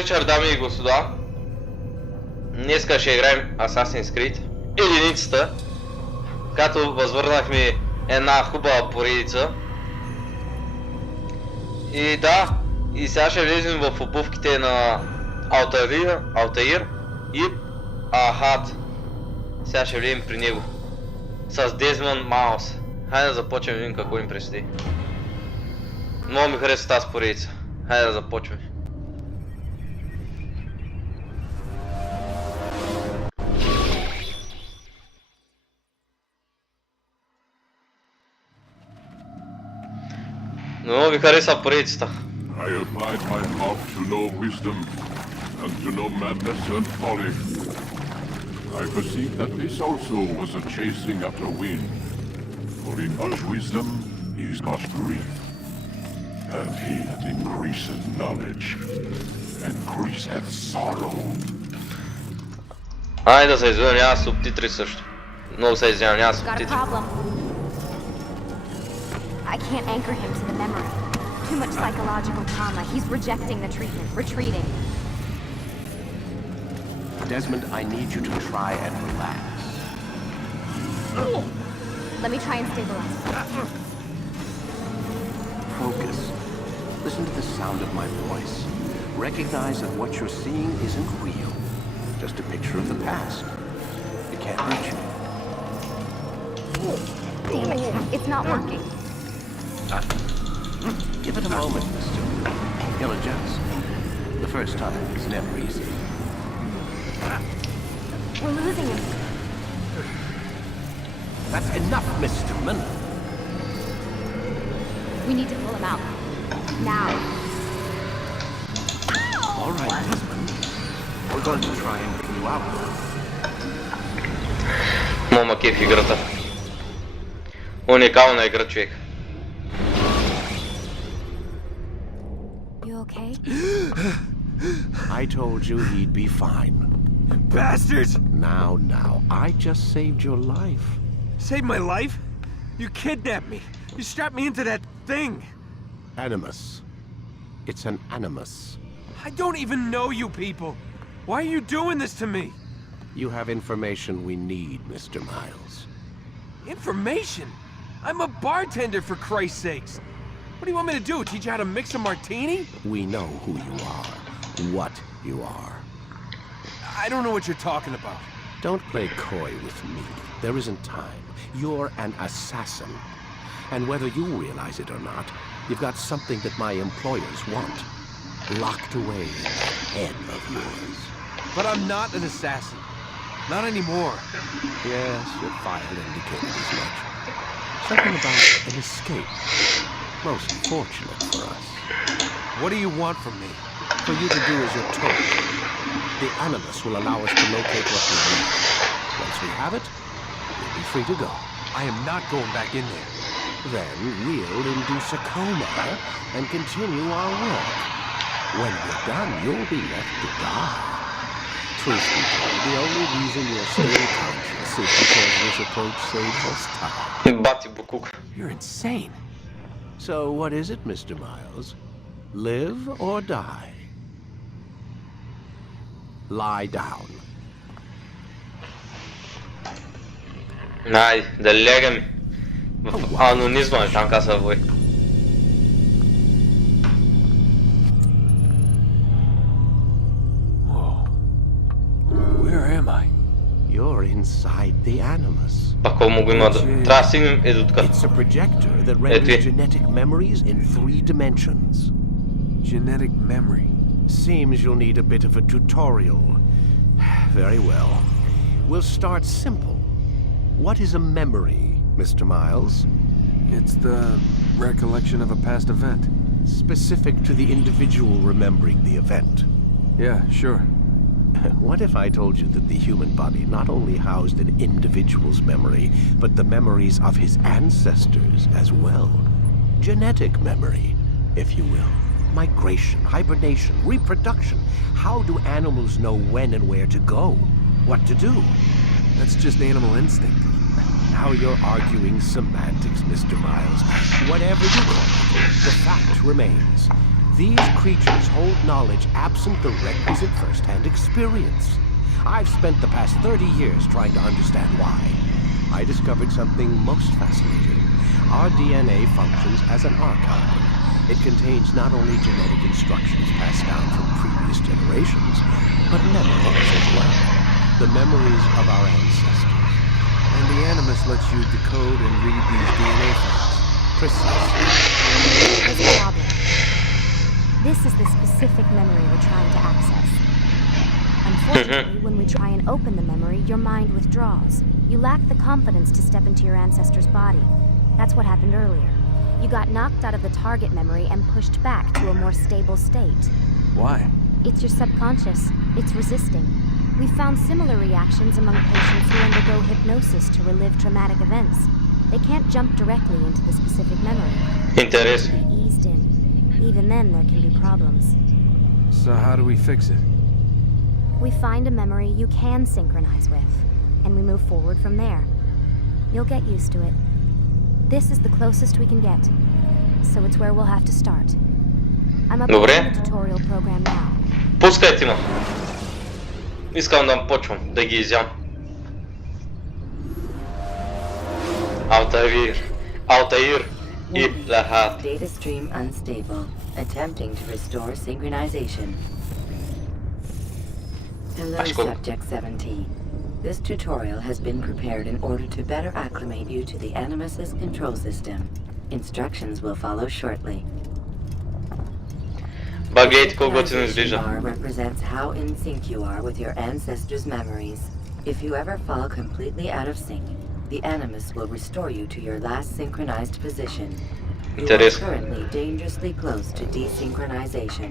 Ричард, дами и господа. Днеска ще играем Assassin's Creed единицата, като възвърнахме една хубава поредица. И да, и сега ще влезем в обувките на Алтаир и Ибн-Ла'Ахад. Сега ще влезем при него с Дезмонд Маус. Хайде да започнем, видим какво им предстои. Много ми харесва тази поредица. Хайде да започваме. Много ви харесва поредицата. I applied my heart to know wisdom and to know madness and folly. I perceived that this also was a chasing after wind. For in much wisdom is much grief, and he that increaseth knowledge increaseth sorrow. Ай да се извиня, няма субтитри също. Много се извиня, няма субтитри. I can't anchor him to the memory. Too much psychological trauma. He's rejecting the treatment, retreating. Desmond, I need you to try and relax. Let me try and stabilize. Focus. Listen to the sound of my voice. Recognize that what you're seeing isn't real. Just a picture of the past. It can't hurt you. Damn it, it's not working. Give it a moment, mister. He'll adjust. The first time is never easy. We're losing him. That's enough, Mr. Miller. We need to pull him out. Now. All right, Desmond. We're going to try and bring you out. Мома кеф играта. Уникална игра, човек. You okay? I told you he'd be fine. Bastards! Now, I just saved your life. Saved my life? You kidnapped me. You strapped me into that thing. Animus. It's an animus. I don't even know you people. Why are you doing this to me? You have information we need, Mr. Miles. Information? I'm a bartender, for Christ's sakes. What do you want me to do? Teach you how to mix a martini? We know who you are, what you are. I don't know what you're talking about. Don't play coy with me. There isn't time. You're an assassin. And whether you realize it or not, you've got something that my employers want. Locked away in that head of yours. But I'm not an assassin. Not anymore. Yes, your file indicated as much. Something about an escape. Most fortunate for us. What do you want from me? For you to do as you're told. The animus will allow us to locate what we need. Once we have it, we'll be free to go. I am not going back in there. Then we'll induce a coma and continue our work. When we're done, you'll be left to die. Truth be told, the only reason you're still conscious is because this approach saves us time. Бати букук. You're insane. So what is it, Mr. Miles? Live or die? Lie down. Най, да лягам в анонизма, там казва вой. Whoa. Where am I? You're inside the animus. Пак колко му го има да... Трябва да стигнем до тук. It's a projector that renders genetic memories in 3 dimensions. Genetic memory. Seems you'll need a bit of a tutorial. Very well. We'll start simple. What is a memory, Mr. Miles? It's the recollection of a past event. Specific to the individual remembering the event. Yeah, sure. What if I told you that the human body not only housed an individual's memory, but the memories of his ancestors as well? Genetic memory, if you will. Migration, hibernation, reproduction. How do animals know when and where to go? What to do? That's just animal instinct. Now you're arguing semantics, Mr. Miles. Whatever you call it, the fact remains. These creatures hold knowledge absent the requisite first-hand experience. I've spent the past 30 years trying to understand why. I discovered something most fascinating. Our DNA functions as an archive. It contains not only genetic instructions passed down from previous generations, but memories as well. The memories of our ancestors. And the Animus lets you decode and read these DNA files. Precisely. There's a problem. This is the specific memory we're trying to access. Unfortunately, when we try and open the memory, your mind withdraws. You lack the confidence to step into your ancestor's body. That's what happened earlier. You got knocked out of the target memory and pushed back to a more stable state. Why? It's your subconscious. It's resisting. We found similar reactions among patients who undergo hypnosis to relive traumatic events. They can't jump directly into the specific memory. Интересно. Be eased in. Even then, there can be problems. So how do we fix it? We find a memory you can synchronize with, and we move forward from there. You'll get used to it. This is the closest we can get, so it's where we'll have to start. I'm uploading the tutorial program now. Пускайте ме. Искам да почвам, да ги изям. Алтаир. Ибн-Ла'Ahad. Data stream unstable. Attempting to restore synchronization. Hello, Subject 17. This tutorial has been prepared in order to better acclimate you to the Animus's control system. Instructions will follow shortly. Багейт, колко ти не изглежда. Bar represents how in sync you are with your ancestors' memories. If you ever fall completely out of sync, the Animus will restore you to your last synchronized position. You are currently dangerously close to desynchronization.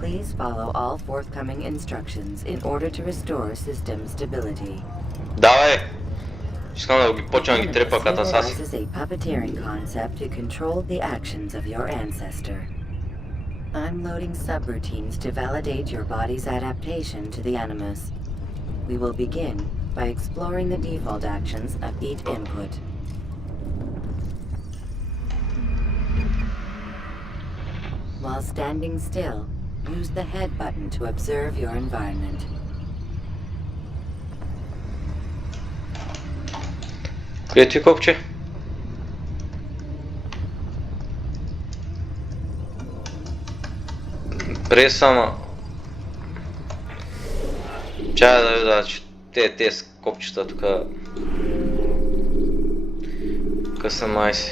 Please follow all forthcoming instructions in order to restore system stability. Давай. Искам да ги почвам да ги трепа като аз. Utilizes a puppeteering concept to control the actions of your ancestor. I'm loading subroutines to validate your body's adaptation to the Animus. We will begin by exploring the default actions of each input. While standing still, use the head button to observe your environment. Къде ти копче? Пресама. Чай да видя, че те копчета тук. Къса май си.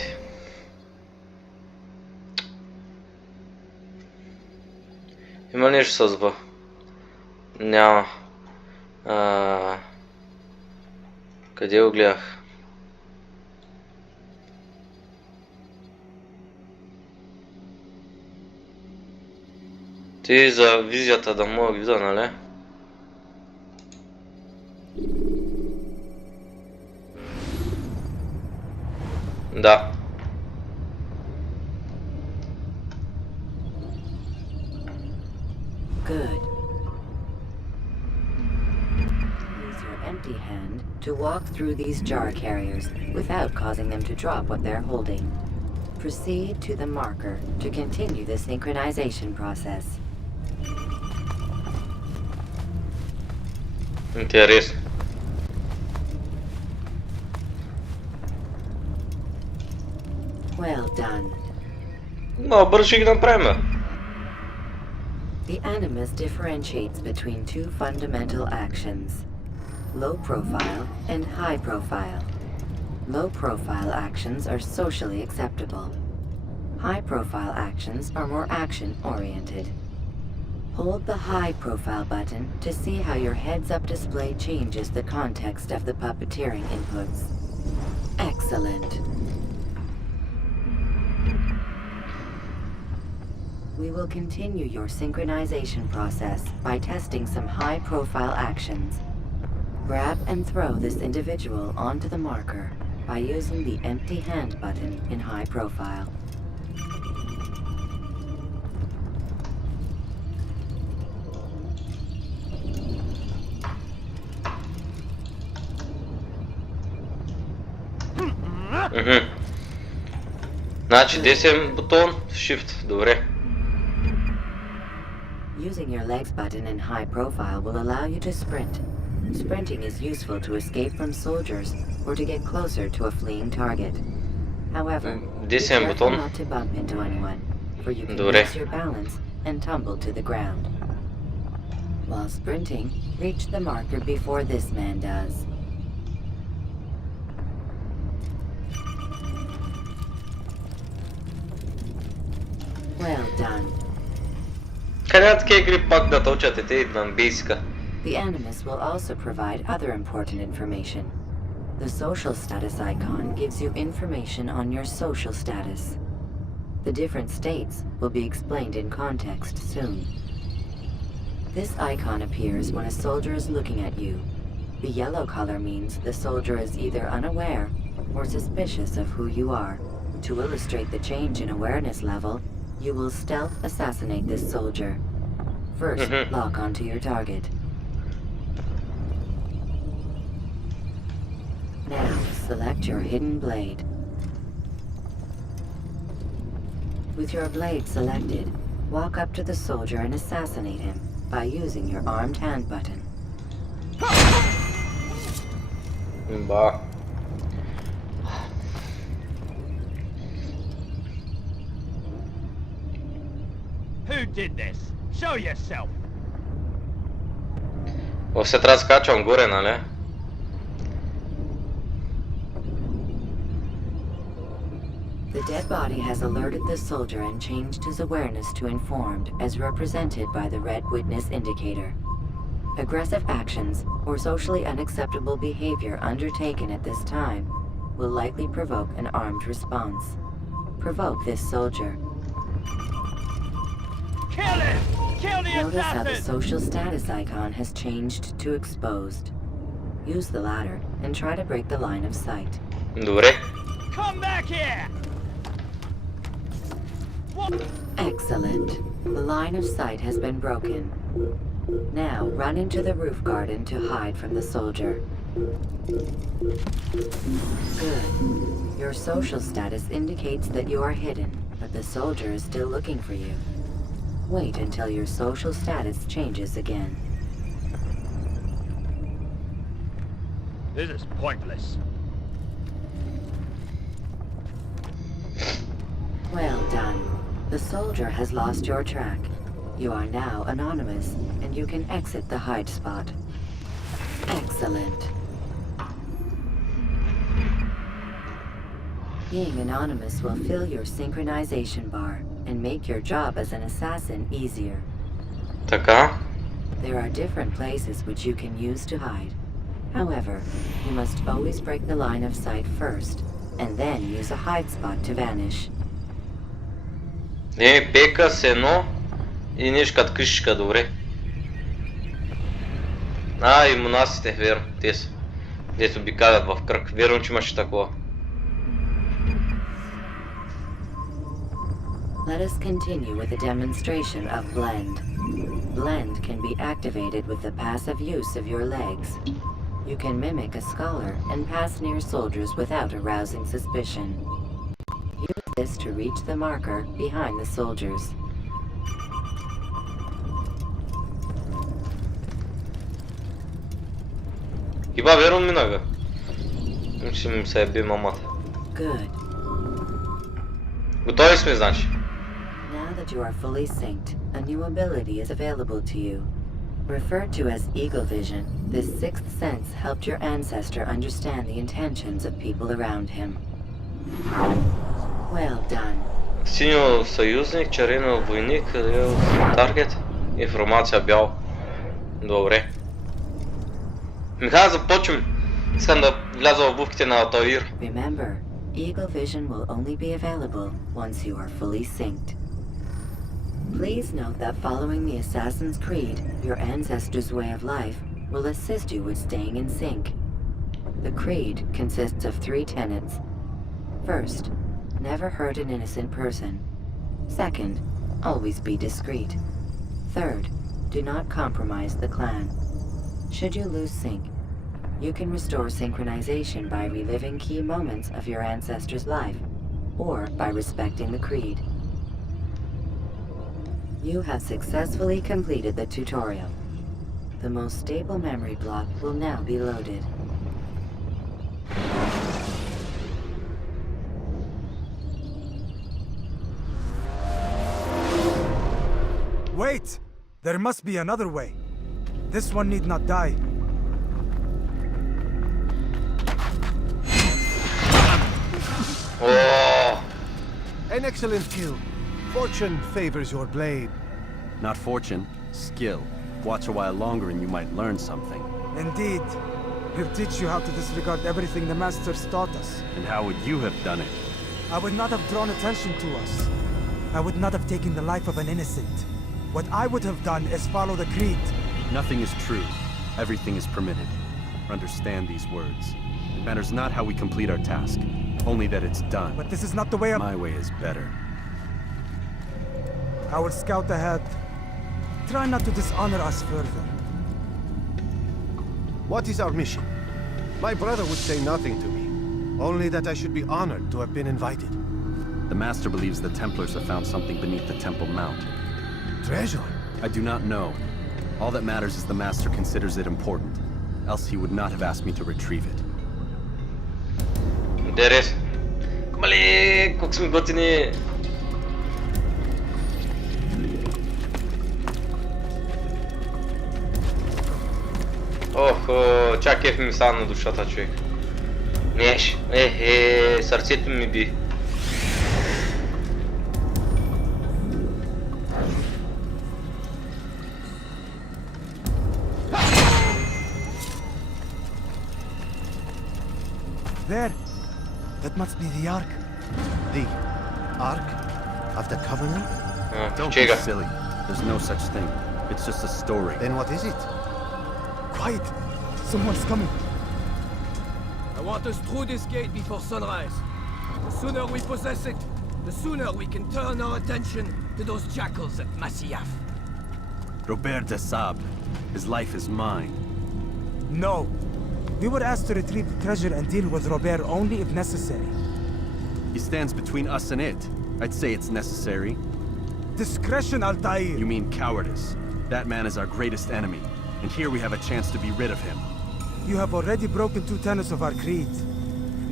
Има нещо с Б? Няма. Къде го гледах? Ти за визията да мога ги видя, нали? Да. Good. Use your empty hand to walk through these jar carriers without causing them to drop what they're holding. Proceed to the marker to continue the synchronization process. Интересно. Well done. Но бързо ще ги направим. The Animus differentiates between two fundamental actions, low profile and high profile. Low profile actions are socially acceptable. High profile actions are more action oriented. Hold the high profile button to see how your heads-up display changes the context of the puppeteering inputs. Excellent. We will continue your synchronization process by testing some high-profile actions. Grab and throw this individual onto the marker by using the empty hand button in high profile. Значи 10 бутон, Shift, добре. Using your legs button in high profile will allow you to sprint. Sprinting is useful to escape from soldiers or to get closer to a fleeing target. However, be careful not to bump into anyone, for you can lose your balance and tumble to the ground. While sprinting, reach the marker before this man does. Well done. The Animus will also provide other important information. The social status icon gives you information on your social status. The different states will be explained in context soon. This icon appears when a soldier is looking at you. The yellow color means the soldier is either unaware or suspicious of who you are. To illustrate the change in awareness level, you will stealth assassinate this soldier. First, lock onto your target. Now, select your hidden blade. With your blade selected, walk up to the soldier and assassinate him by using your armed hand button. Bah. Who did this? Show yourself. Се трябва да скачам горе, нали? The dead body has alerted the soldier and changed his awareness to informed, as represented by the red witness indicator. Aggressive actions or socially unacceptable behavior undertaken at this time will likely provoke an armed response. Provoke this soldier. Kill him! Kill the Notice how the assassin! social status icon has changed to exposed. Use the latter and try to break the line of sight. Добре. Come back here! What? Excellent. The line of sight has been broken. Now run into the roof garden to hide from the soldier. Good. Your social status indicates that you are hidden, but the soldier is still looking for you. Wait until your social status changes again. This is pointless. Well done. The soldier has lost your track. You are now anonymous, and you can exit the hide spot. Excellent. Being anonymous will fill your synchronization bar and make your job as an assassin easier. Така. There are different places which you can use to hide. However, you must always break the line of sight first, and then use a hide spot to vanish. Пека с едно и нещо като къщичка, добре. И монасите, верно, те са. Дето обикалят в кръг. Верно, че имаше такова. Let us continue with a demonstration of blend. Blend can be activated with the passive use of your legs. You can mimic a scholar and pass near soldiers without arousing suspicion. Use this to reach the marker behind the soldiers. Хиба верно минага? Ще ми се еби мамата. Good. Готови сме, значи. Now that you are fully synced, a new ability is available to you. Referred to as Eagle Vision, this sixth sense helped your ancestor understand the intentions of people around him. Well done. Синьо съюзник, червено войник, таргет, информация бял. Добре. Миха, започвам. Искам да вляза в обувките на Алтаир. Remember, Eagle Vision will only be available once you are fully synced. Please note that following the Assassin's Creed, your ancestors' way of life, will assist you with staying in sync. The Creed consists of 3 tenets. First, never hurt an innocent person. Second, always be discreet. Third, do not compromise the clan. Should you lose sync, you can restore synchronization by reliving key moments of your ancestor's life, or by respecting the Creed. You have successfully completed the tutorial. The most stable memory block will now be loaded. Wait! There must be another way. This one need not die. Oh. An excellent kill. Fortune favors your blade. Not fortune, skill. Watch a while longer and you might learn something. Indeed. He'll teach you how to disregard everything the Masters taught us. And how would you have done it? I would not have drawn attention to us. I would not have taken the life of an innocent. What I would have done is follow the creed. Nothing is true. Everything is permitted. Understand these words. It matters not how we complete our task, only that it's done. But this is not the way My way is better. I will scout ahead. Try not to dishonor us further. What is our mission? My brother would say nothing to me, only that I should be honored to have been invited. The Master believes the Templars have found something beneath the Temple Mount. Treasure? I do not know. All that matters is the Master considers it important. Else he would not have asked me to retrieve it. Интерес. Мале, колко сме готини. Ох, чак кеф ми стана на душата, човек. Неш, сърцето ми би. There. That must be the Ark. The Ark of the Covenant? Don't be Чега. silly. There's no such thing. It's just a story. Then what is it? Quiet. Someone's coming. I want us through this gate before sunrise. The sooner we possess it, the sooner we can turn our attention to those jackals at Masyaf. Robert de Sable. His life is mine. No. We were asked to retrieve the treasure and deal with Robert only if necessary. He stands between us and it. I'd say it's necessary. Discretion, Алтаир. You mean cowardice. That man is our greatest enemy, and here we have a chance to be rid of him. You have already broken 2 tenets of our creed.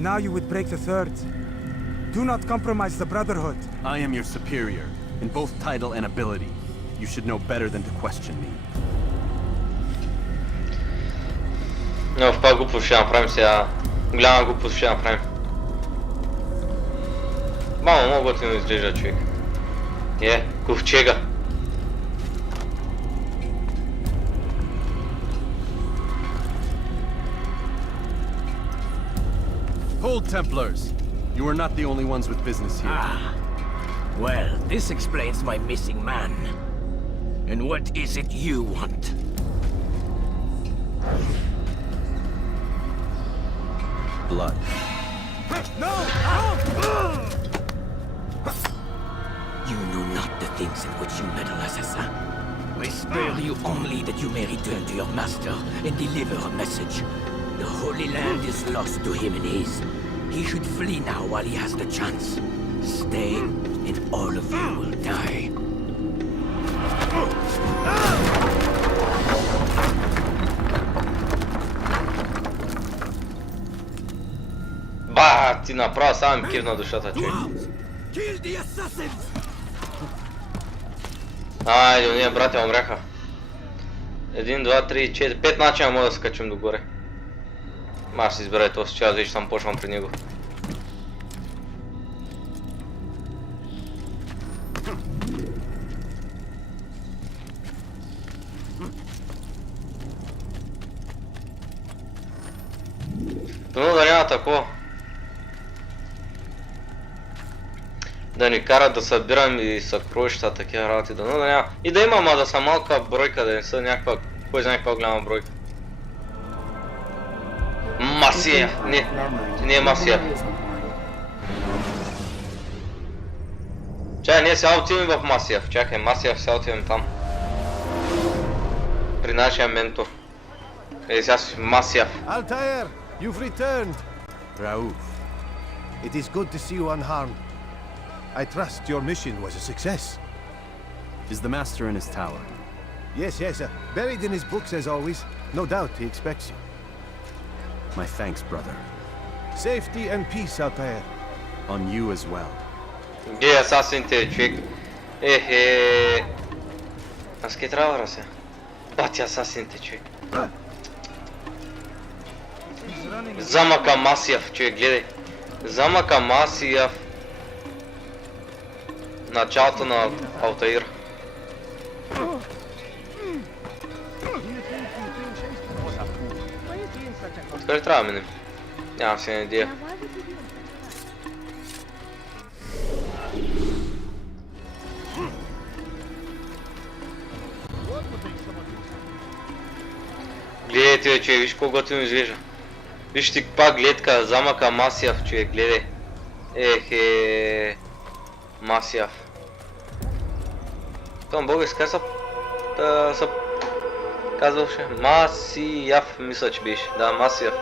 Now you would break the 3rd. Do not compromise the Brotherhood. I am your superior, in both title and ability. You should know better than to question me. Но в каква глупост ще направим сега? Голяма глупост ще направим. Мамо, много готино изглежда, човек. Ковчега. Hold, Templars! You are not the only ones with business here. Ah. Well, this explains my missing man. And what is it you want? Blood. No! You know not the things in which you meddle, assassin. I spare you only that you may return to your master and deliver a message. The Holy Land is lost to him and his. He should flee now while he has the chance. Stay, and all of you will die. Ба, ти направо само ми кивна душата, човек. Kill the assassins! Айде, уния братя умряха. 1, 2, 3, 4, 5 начина мога да скачим догоре. Маш си избирай този, че аз вече съм почвам при него. Дано да няма такова. Да ни карат да събирам и съкровища, такива работи, дано да няма. И да има, ама да са малка бройка, да не са някаква, кой знае каква голяма бройка. Масия! Не е Масия. Чакай, ние сега отиваме в Масия. Чакай, Масия, сега отиваме там. При нашия ментор. Сега си Масия. Алтаир, you've returned. Raouf. It is good to see you unharmed. I trust your mission was a success. Is the master in his tower? Yes, yes, buried in his books as always. No doubt he expects you. My thanks, brother. Safety and peace, Алтаир. On you as well. Где асасините, човек? Аз ке трябва да се. Бати асасините, човек. Замъка Масияв, човек, гледай. Замъка Масияв. Началото на Алтаир. Откъде трябва да минем? Нямам си една идея. Гледайте, човек, виж колко готино изглежда. Виж ти пак гледка, замъка Масияв, човек, гледай. Масияв. Това български са казваше Масияв, мисля, че беше. Да, Масияв.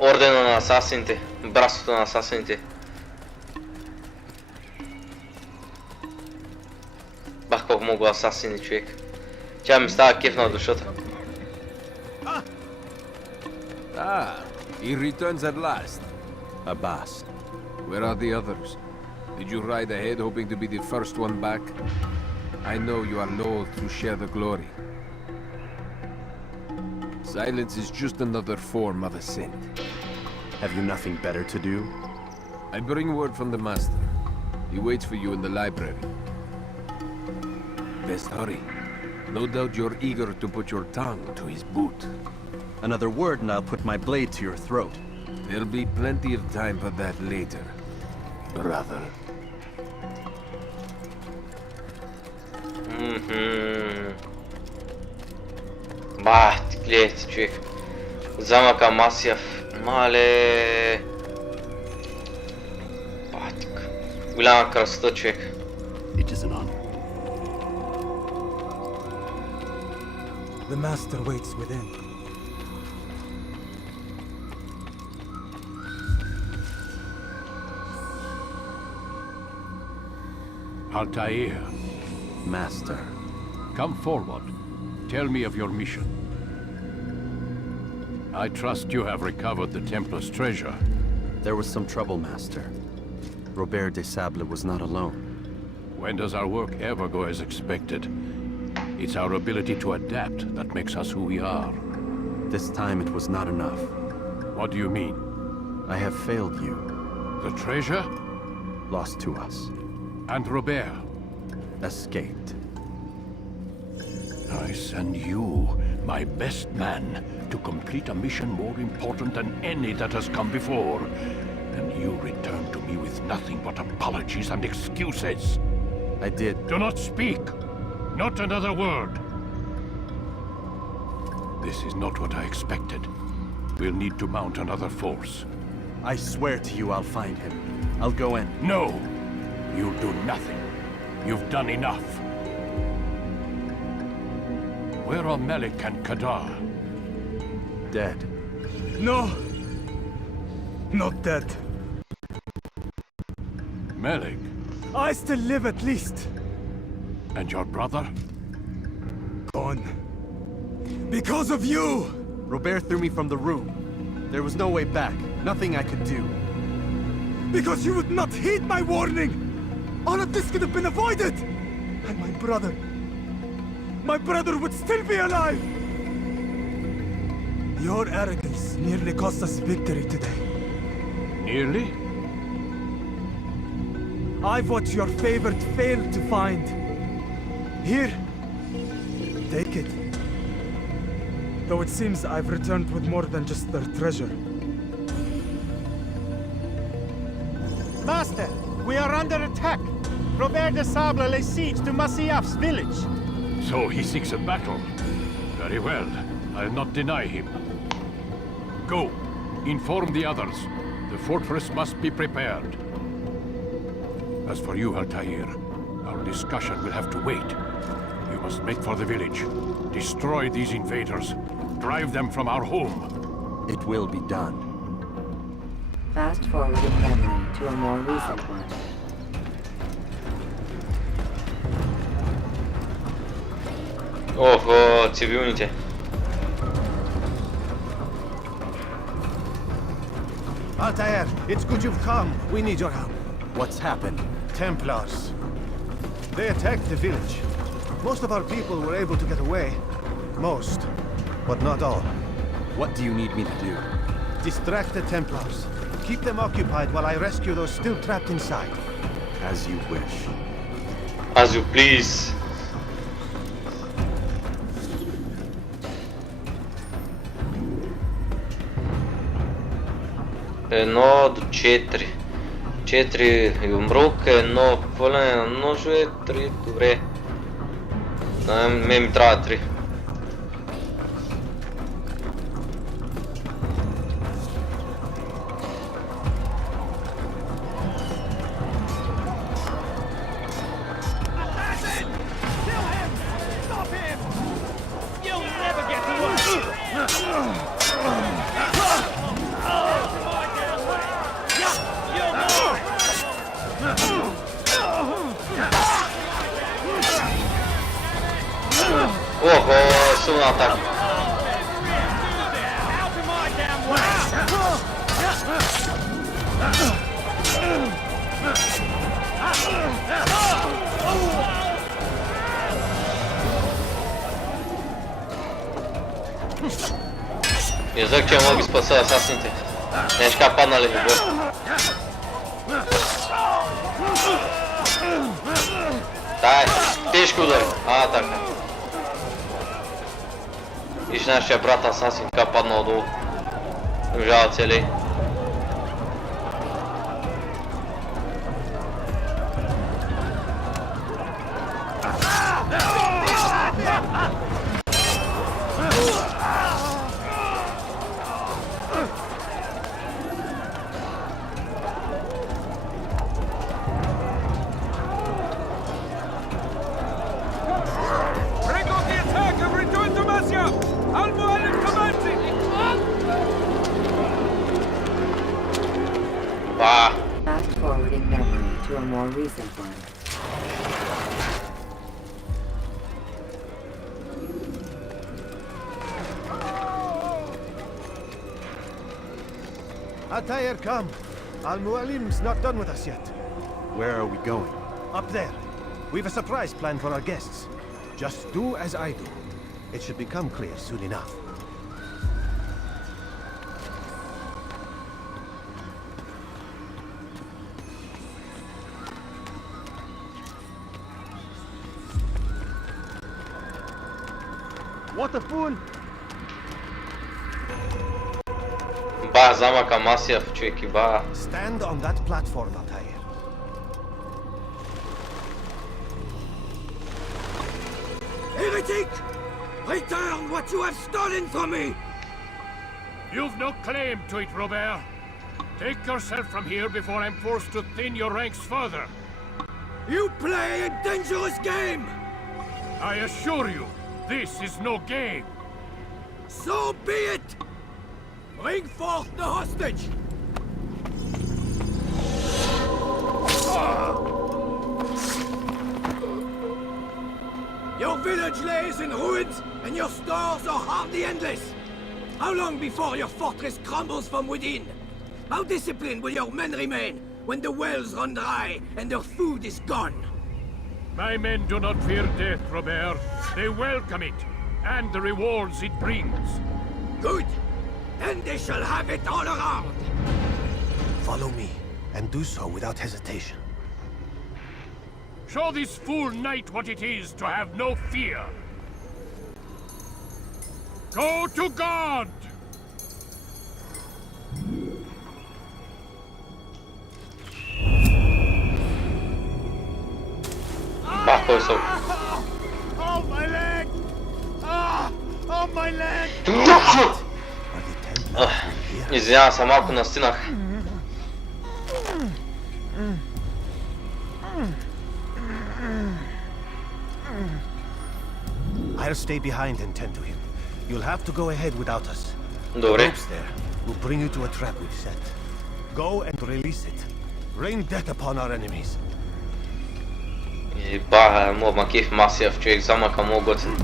Ордена на асасините, братството на асасините. Бах, колко много асасини, човек. Тя ми става кеф на душата. Ah, he returns at last. Abbas. Where are the others? Did you ride ahead hoping to be the first one back? I know you are loath to share the glory. Silence is just another form of a sin. Have you nothing better to do? I bring word from the master. He waits for you in the library. Best hurry. No doubt you're eager to put your tongue to his boot. Another word and I'll put my blade to your throat. There'll be plenty of time for that later, brother. Бах, гледайте, човек. Замъка Масияв. Мале. Батик. Голяма красота, човек. It is an honor. The master waits within. Алтаир, Master. come forward. Tell me of your mission. I trust you have recovered the Templar's treasure. There was some trouble, Master. Robert de Sable was not alone. When does our work ever go as expected? It's our ability to adapt that makes us who we are. This time it was not enough. What do you mean? I have failed you. The treasure? Lost to us. And Robert? Escaped. I send you, my best man, to complete a mission more important than any that has come before. And you return to me with nothing but apologies and excuses. I did. Do not speak! Not another word! This is not what I expected. We'll need to mount another force. I swear to you I'll find him. I'll go in. No! You'll do nothing. You've done enough. Where are Melik and Kadar? Dead. No! Not dead. Melik? I still live at least. And your brother? Gone. Because of you! Robert threw me from the room. There was no way back. Nothing I could do. Because you would not heed my warning! All of this could have been avoided! And my brother would still be alive! Your arrogance nearly cost us victory today. Nearly? I've what your favorite failed to find. Here, take it. Though it seems I've returned with more than just their treasure. Master, we are under attack. Robert de Sable lays siege to Masiyaf's village. So he seeks a battle. Very well. I'll not deny him. Go. Inform the others. The fortress must be prepared. As for you, Алтаир, our discussion will have to wait. You must make for the village. Destroy these invaders. Drive them from our home. It will be done. Fast forward in memory to a more recent one. Ох, цивилните. Алтаир, it's good you've come. We need your help. What's happened? Templars. They attacked the village. Most of our people were able to get away. Most, but not all. What do you need me to do? Distract the Templars. Keep them occupied while I rescue those still trapped inside. As you wish. As you please. Едно до 4. 4 юмрук, едно хвърляне на ножове, 3, добре. На мен ми трябва 3. Ого, силна атака. Язък, че мога ги спаса асасините. Нешка паднали в бой. Дай, тежко удари. Така. Виж нашия брат асасин, така паднал долу. Жал цели. Fast forwarding memory to a more recent one. Алтаir, come. Al-Mualim's not done with us yet. Where are we going? Up there. We've a surprise planned for our guests. Just do as I do. It should become clear soon enough. What a fool! Ба, замъка Масиев, човек и ба. Stand on that platform, Алтаир. Heretic! Return what you have stolen from me! You've no claim to it, Robert. Take yourself from here before I'm forced to thin your ranks further. You play a dangerous game! I assure you, this is no game. So be it! Bring forth the hostage! Your village lays in ruins, and your stores are hardly endless. How long before your fortress crumbles from within? How disciplined will your men remain when the wells run dry and their food is gone? My men do not fear death, Robert. They welcome it, and the rewards it brings. Good! Then they shall have it all around! Follow me, and do so without hesitation. Show this fool knight what it is to have no fear. Go to God! Oh, my leg! Oh, my leg! Извинявам се, малко настинах. I'll stay behind and tend to him. You'll have to go ahead without us. The Добре. ropes there will bring you to a trap we've set. Go and release it. Rain death upon our enemies. И ба, мога макив Масиев, човек, замъка много готин.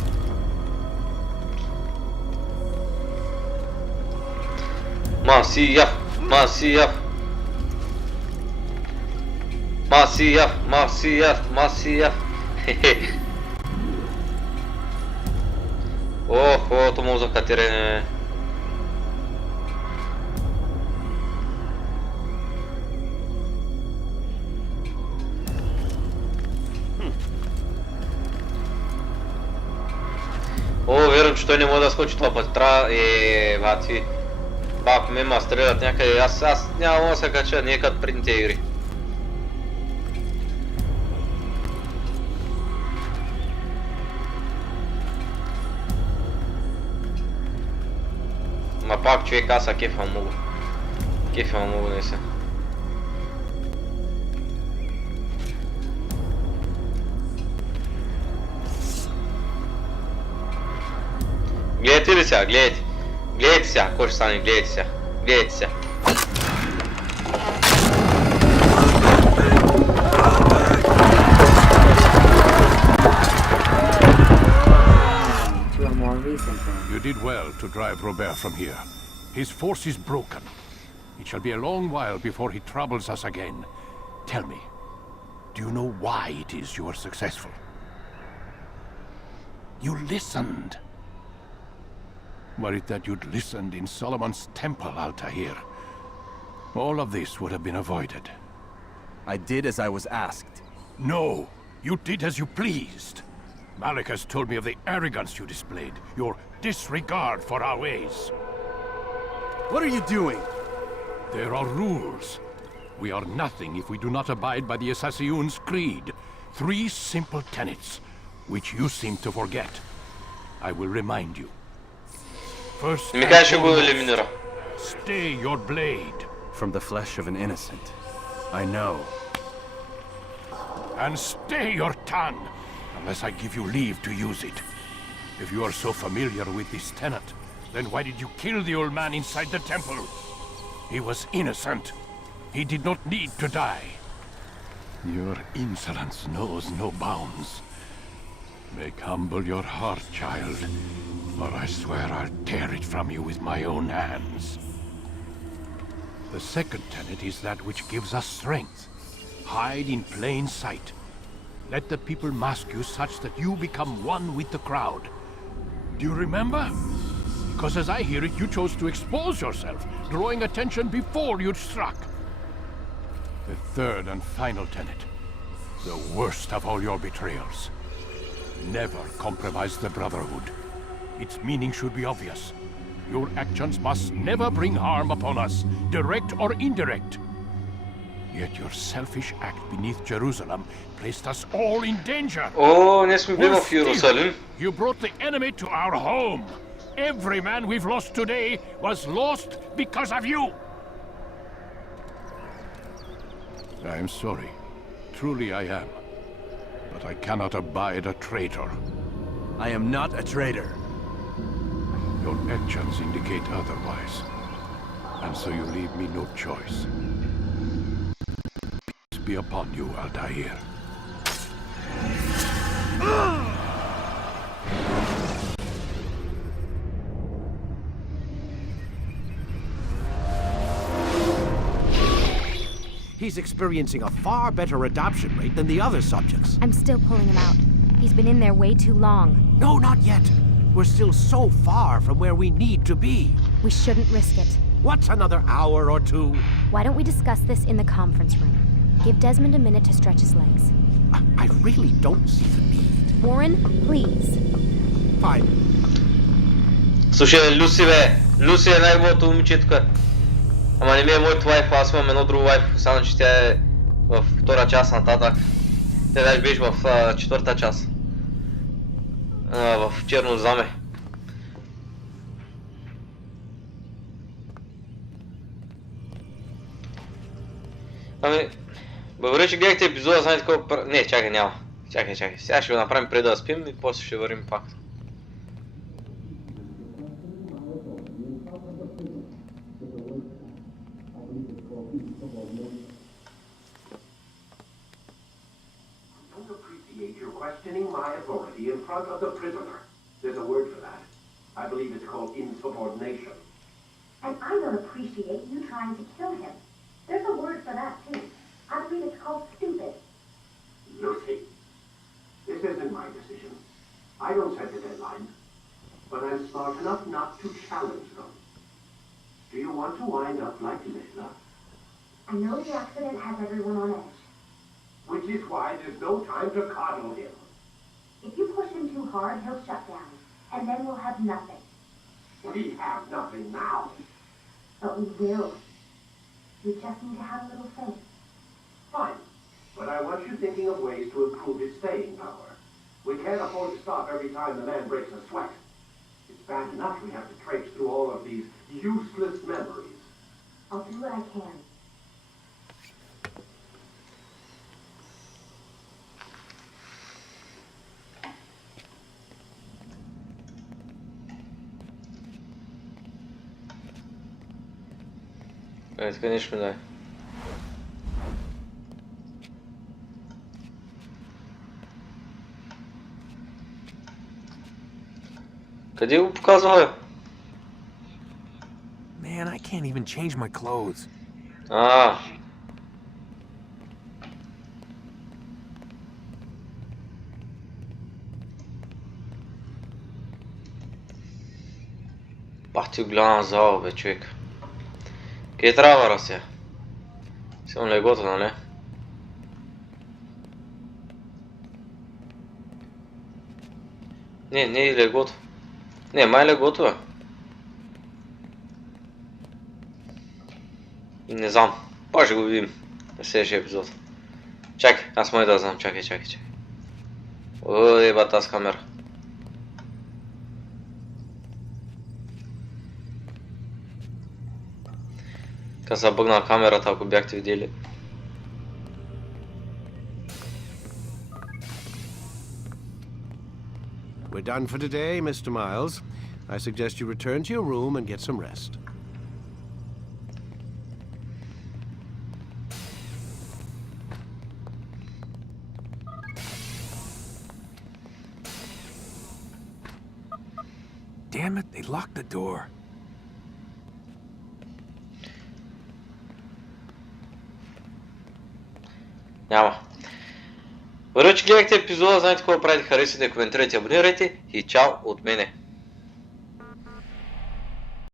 Масиях, Масиях. Масиях, Масиях, Масиях. Хе-хе. Ох, хубавото музика терене. О, вярвам, че той не може да скочи това път. Трябва... бати. Бак ме ма стрелят някъде. Аз няма да се кача, не е като предните игри. Ма пак човек, аз са кефа много. Кефа много не се. Гледате ли сега? Гледайте. Гледайте сега, какво ще стане? Гледайте сега. Гледайте сега. You did well to drive Robert from here. His force is broken. It shall be a long while before he troubles us again. Tell me, do you know why it is you are successful? You listened. Were it that you'd listened in Solomon's temple, Алтаир, all of this would have been avoided. I did as I was asked. No, you did as you pleased. Malik has told me of the arrogance you displayed, your disregard for our ways. What are you doing? There are rules. We are nothing if we do not abide by the Assassin's creed. 3 simple tenets, which you seem to forget. I will remind you. First, stay your blade. From the flesh of an innocent. I know. And stay your tongue, unless I give you leave to use it. If you are so familiar with this tenet, then why did you kill the old man inside the temple? He was innocent. He did not need to die. Your insolence knows no bounds. Make humble your heart, child, or I swear I'll tear it from you with my own hands. The second tenet is that which gives us strength. Hide in plain sight. Let the people mask you such that you become one with the crowd. Do you remember? Because as I hear it, you chose to expose yourself, drawing attention before you'd struck. The third and final tenet, the worst of all your betrayals. Never compromise the Brotherhood. Its meaning should be obvious. Your actions must never bring harm upon us, direct or indirect. Yet your selfish act beneath Jerusalem placed us all in danger. Oh, не сме били в Иерусалим. You brought the enemy to our home. Every man we've lost today was lost because of you. I am sorry. Truly I am. But I cannot abide a traitor. I am not a traitor. Your actions indicate otherwise. And so you leave me no choice. Peace be upon you, Алтаир. He's experiencing a far better adoption rate than the other subjects. I'm still pulling him out. He's been in there way too long. No, not yet. We're still so far from where we need to be. We shouldn't risk it. What's another hour or 2? Why don't we discuss this in the conference room? Give Desmond a minute to stretch his legs. I really don't see the need. Warren, please. Fine. Слушай, Люси, бе! Люси е най-хубавото момиче тук. Ама не ми е моето лайф, аз имам едно друго лайф, само че тя е в 2-та част нататък. Тя даже беше в 4-та част. В черно знаме. Ами, благодаря, че гледахте епизода, знаете колко... Не, чакай, няма. Чакай. Сега ще го направим преди да спим и после ще вървим пак. Questioning my authority in front of the prisoner. There's a word for that. I believe it's called insubordination. And I don't appreciate you trying to kill him. There's a word for that, too. I believe it's called stupid. Lucy, this isn't my decision. I don't set the deadlines. But I'm smart enough not to challenge them. Do you want to wind up like Lila? I know the accident has everyone on edge. Which is why there's no time to coddle him. If you push him too hard, he'll shut down. And then we'll have nothing. We have nothing now. But we will. We just need to have a little faith. Fine. But I want you thinking of ways to improve his staying power. We can't afford to stop every time the man breaks a sweat. It's bad enough we have to traipse through all of these useless memories. I'll do what I can. Это, конечно, да. Къде го показва? Man, I can't even change my clothes. Бах ти голяма зала, бе, човек. Къде трябва да растя? Сигурно легото, нали? Не е легото. Не, май легото е. Не знам. Пак ще го видим на следващия епизод. Чакай, аз май да знам. Чакай. Ой, еба тази камера. Как се бъгна камерата, ако бяхте видели. We're done for today, Mr. Miles. I suggest you return to your room and get some rest. Damn it, they locked the door. Няма. Благодаря, че гледахте епизода. Знаете какво правите, харесайте, коментирайте, абонирайте и чао от мене.